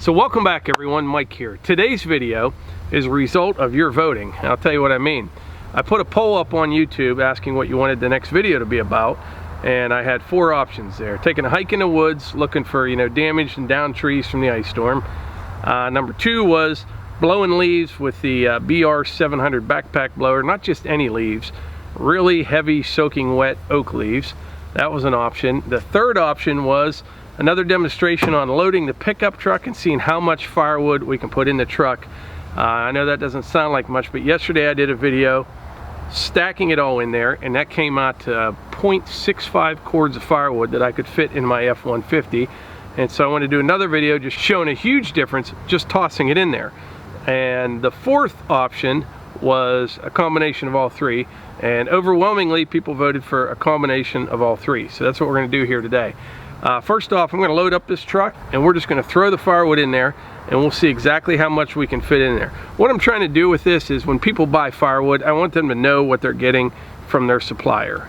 So welcome back everyone, Mike here. Today's video is a result of your voting, and I'll tell you what I mean. I put a poll up on YouTube asking what you wanted the next video to be about, and I had 4 options there. Taking a hike in the woods, looking for, damaged and downed trees from the ice storm. Number 2 was blowing leaves with the BR 700 backpack blower, not just any leaves, really heavy soaking wet oak leaves. That was an option. The third option was another demonstration on loading the pickup truck and seeing how much firewood we can put in the truck. I know that doesn't sound like much, but yesterday I did a video stacking it all in there, and that came out to 0.65 cords of firewood that I could fit in my F-150. And so I want to do another video just showing a huge difference just tossing it in there. And the fourth option was a combination of all 3, and overwhelmingly people voted for a combination of all 3. So that's what we're going to do here today. First off, I'm going to load up this truck and we're just going to throw the firewood in there and we'll see exactly how much we can fit in there. What I'm trying to do with this is when people buy firewood, I want them to know what they're getting from their supplier.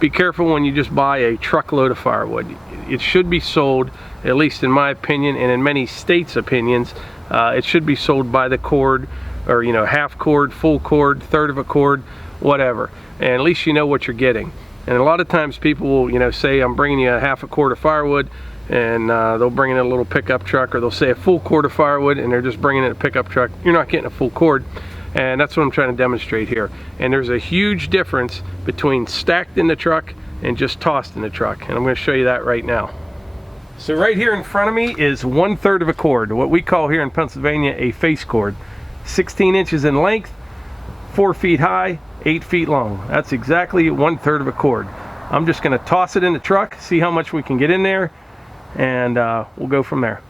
Be careful when you just buy a truckload of firewood. It should be sold, at least in my opinion and in many states' opinions, it should be sold by the cord, or half cord, full cord, third of a cord, whatever, and at least you know what you're getting. And a lot of times people will say I'm bringing you a half a cord of firewood, and they'll bring in a little pickup truck, or they'll say a full cord of firewood and they're just bringing in a pickup truck. You're not getting a full cord, and that's what I'm trying to demonstrate here. And there's a huge difference between stacked in the truck and just tossed in the truck, and I'm going to show you that right now. So right here in front of me is 1/3 of a cord, what we call here in Pennsylvania a face cord. 16 inches in length, 4 feet high, 8 feet long. That's exactly 1/3 of a cord. I'm just going to toss it in the truck, see how much we can get in there, and we'll go from there.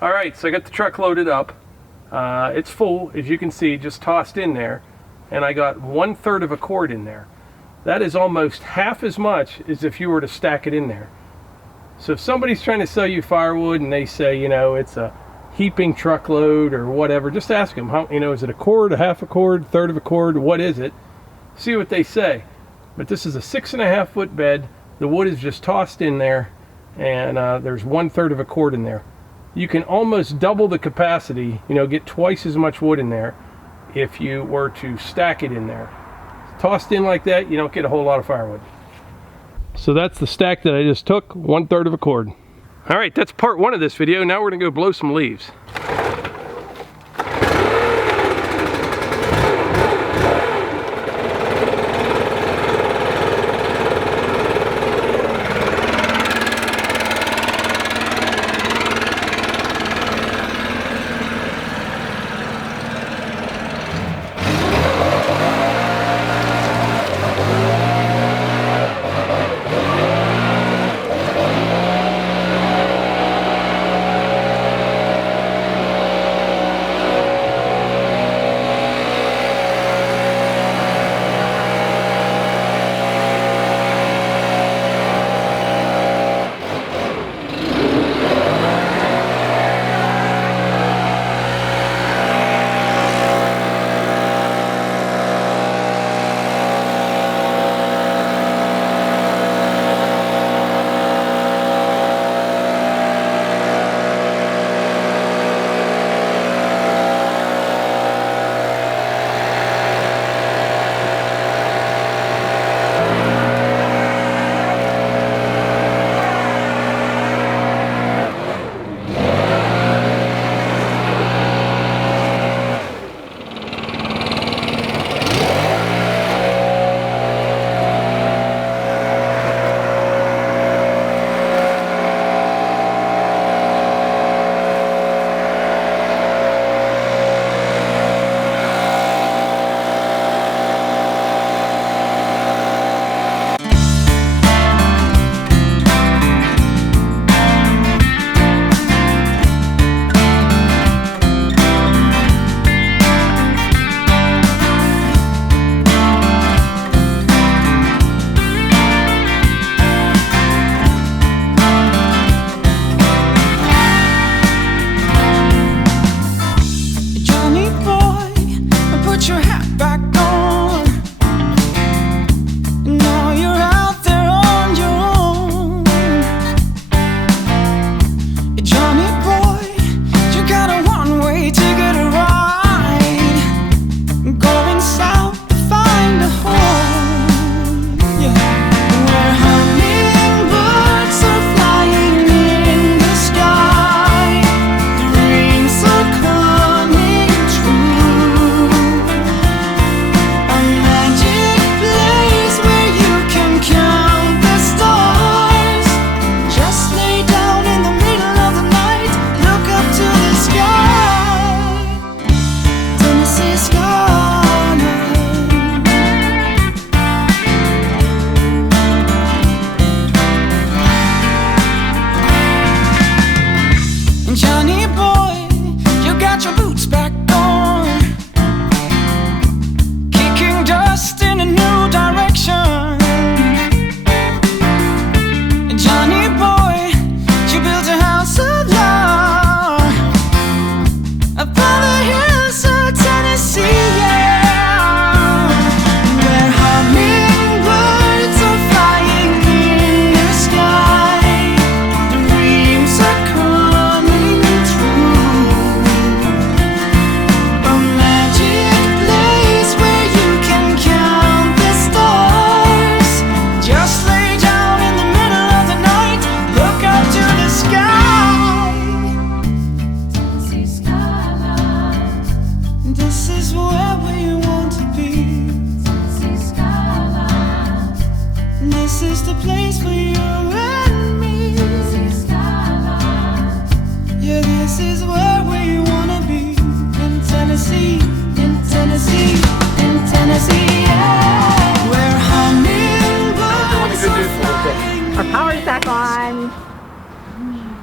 Alright, so I got the truck loaded up. It's full, as you can see, just tossed in there, and I got 1/3 of a cord in there. That is almost half as much as if you were to stack it in there. So if somebody's trying to sell you firewood and they say, it's a heaping truckload or whatever, just ask them, how, is it a cord, a half a cord, third of a cord, what is it? See what they say. But this is a 6.5 foot bed. The wood is just tossed in there, and there's 1/3 of a cord in there. You can almost double the capacity, get twice as much wood in there if you were to stack it in there. Tossed in like that, you don't get a whole lot of firewood. So that's the stack that I just took, 1/3 of a cord. All right, that's part 1 of this video. Now we're gonna go blow some leaves.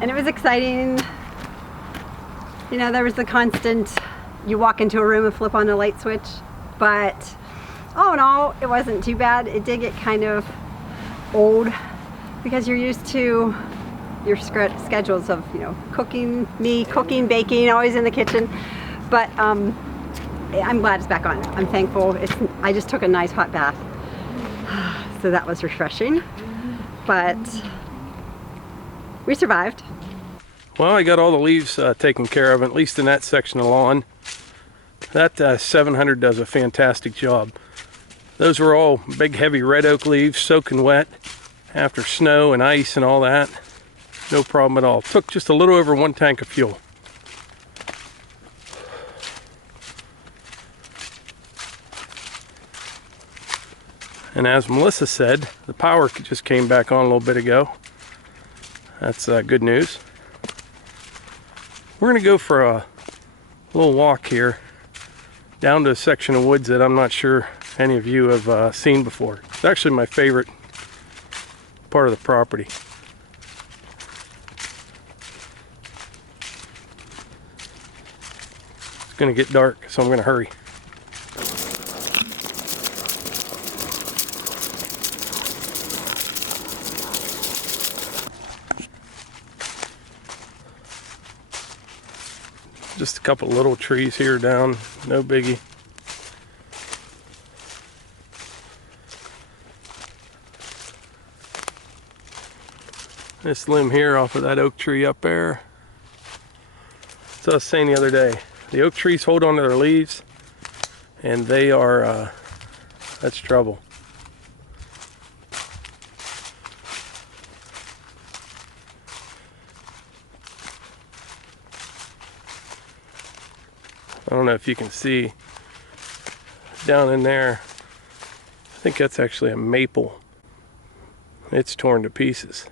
And it was exciting. You know, there was the constant, you walk into a room and flip on a light switch, but all in all, it wasn't too bad. It did get kind of old because you're used to your schedules of, you know, cooking, baking, always in the kitchen. But I'm glad it's back on. I'm thankful. I just took a nice hot bath, so that was refreshing. But we survived. Well, I got all the leaves taken care of, at least in that section of lawn. That 700 does a fantastic job. Those were all big heavy red oak leaves soaking wet after snow and ice and all that. No problem at all. Took just a little over 1 tank of fuel. And as Melissa said, the power just came back on a little bit ago. That's good news. We're going to go for a little walk here down to a section of woods that I'm not sure any of you have seen before. It's actually my favorite part of the property. It's going to get dark, so I'm going to hurry. Just a couple little trees here down, no biggie. This limb here off of that oak tree up there. So I was saying the other day, the oak trees hold on to their leaves and they are, that's trouble. I don't know if you can see down in there. I think that's actually a maple. It's torn to pieces.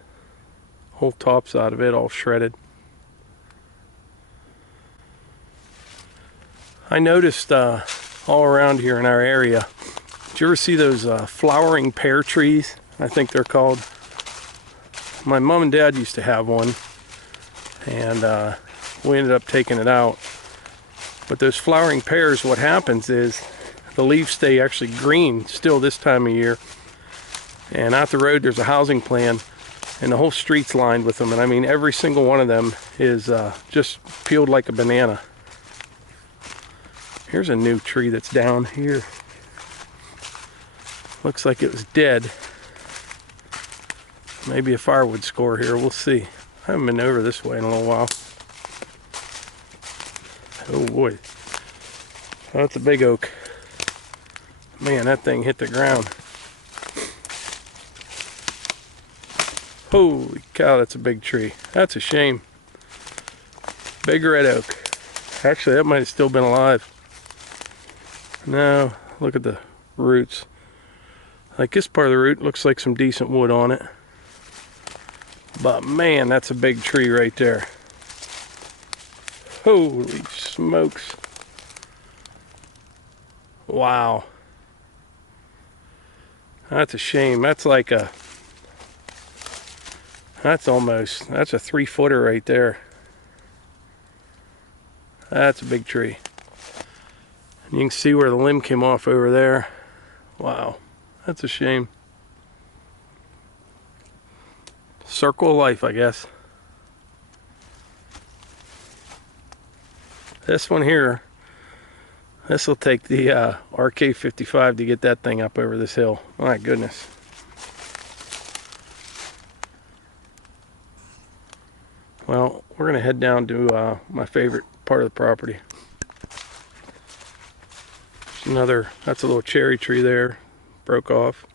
Whole tops out of it all shredded. I noticed all around here in our area, did you ever see those flowering pear trees? I think they're called. My mom and dad used to have one, and we ended up taking it out. But those flowering pears, what happens is the leaves stay actually green still this time of year. And out the road there's a housing plan, and the whole street's lined with them. And I mean, every single one of them is just peeled like a banana. Here's a new tree that's down here. Looks like it was dead. Maybe a firewood score here, we'll see. I haven't been over this way in a little while. Oh boy, that's a big oak. Man, that thing hit the ground. Holy cow, that's a big tree. That's a shame. Big red oak. Actually, that might have still been alive. No, look at the roots. Like this part of the root looks like some decent wood on it. But man, that's a big tree right there. Holy smokes. Wow. That's a shame. That's like a, that's a 3-footer right there. That's a big tree. And you can see where the limb came off over there. Wow. That's a shame. Circle of life, I guess. This one here, this will take the RK55 to get that thing up over this hill. My goodness. Well, we're going to head down to my favorite part of the property. There's another, that's a little cherry tree there, broke off.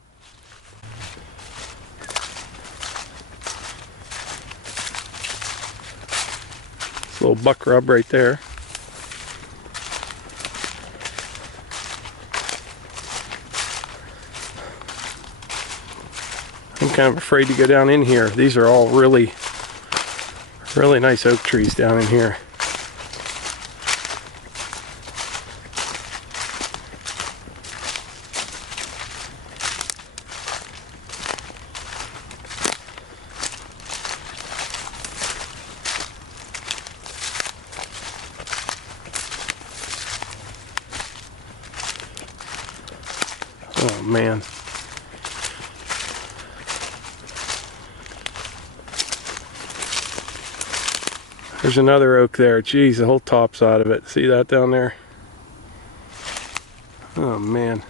It's a little buck rub right there. I'm kind of afraid to go down in here. These are all really nice oak trees down in here. Oh man. There's another oak there. Geez, the whole top's out of it. See that down there? Oh man.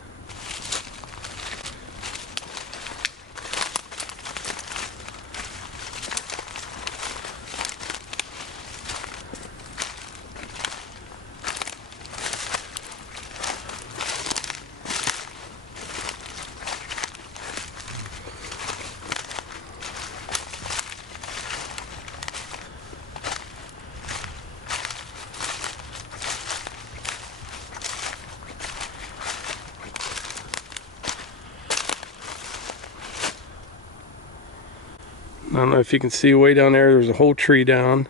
I don't know if you can see way down there, there's a whole tree down.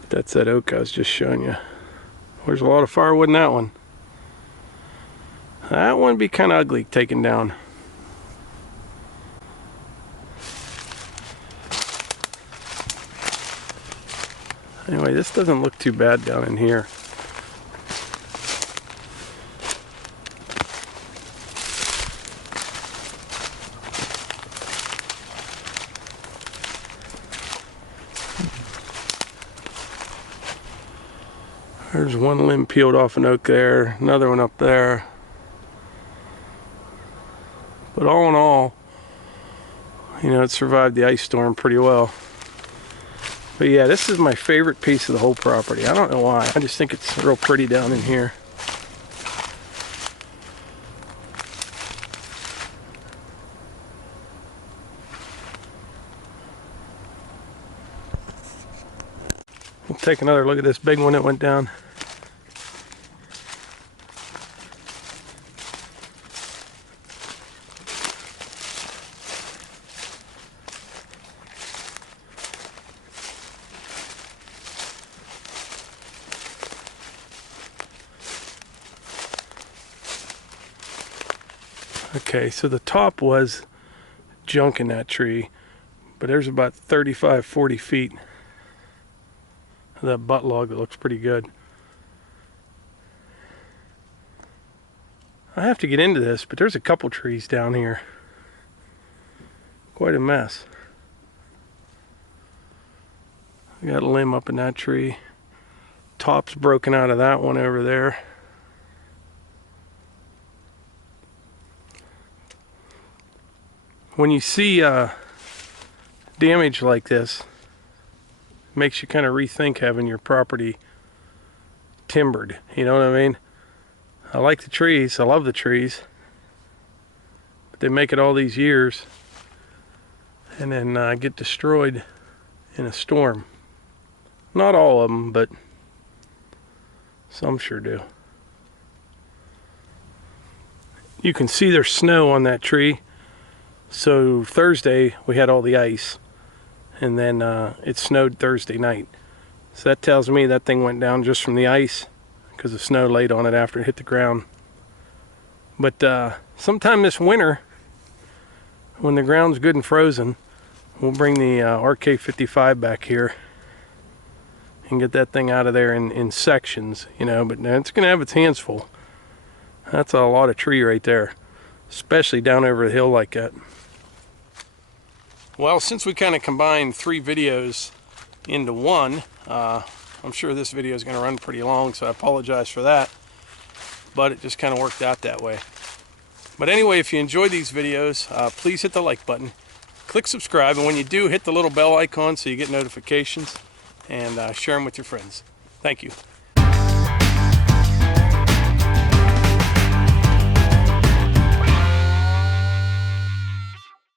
But that's that oak I was just showing you. There's a lot of firewood in that one. That one would be kind of ugly taken down. Anyway, this doesn't look too bad down in here. There's one limb peeled off an oak there, another one up there. But all in all, you know, it survived the ice storm pretty well. But yeah, this is my favorite piece of the whole property. I don't know why. I just think it's real pretty down in here. We'll take another look at this big one that went down. Okay, so the top was junk in that tree, but there's about 35-40 feet of that butt log that looks pretty good. I have to get into this, but there's a couple trees down here. Quite a mess. I got a limb up in that tree. Top's broken out of that one over there. When you see damage like this, it makes you kind of rethink having your property timbered. You know what I mean? I like the trees. I love the trees. But they make it all these years and then get destroyed in a storm. Not all of them, but some sure do. You can see there's snow on that tree. So Thursday we had all the ice, and then it snowed Thursday night. So that tells me that thing went down just from the ice because the snow laid on it after it hit the ground. But sometime this winter, when the ground's good and frozen, we'll bring the RK55 back here and get that thing out of there in sections, you know, but it's going to have its hands full. That's a lot of tree right there, especially down over the hill like that. Well, since we kind of combined 3 videos into one, I'm sure this video is going to run pretty long, so I apologize for that. But it just kind of worked out that way. But anyway, if you enjoy these videos, please hit the like button. Click subscribe, and when you do, hit the little bell icon so you get notifications, and share them with your friends. Thank you.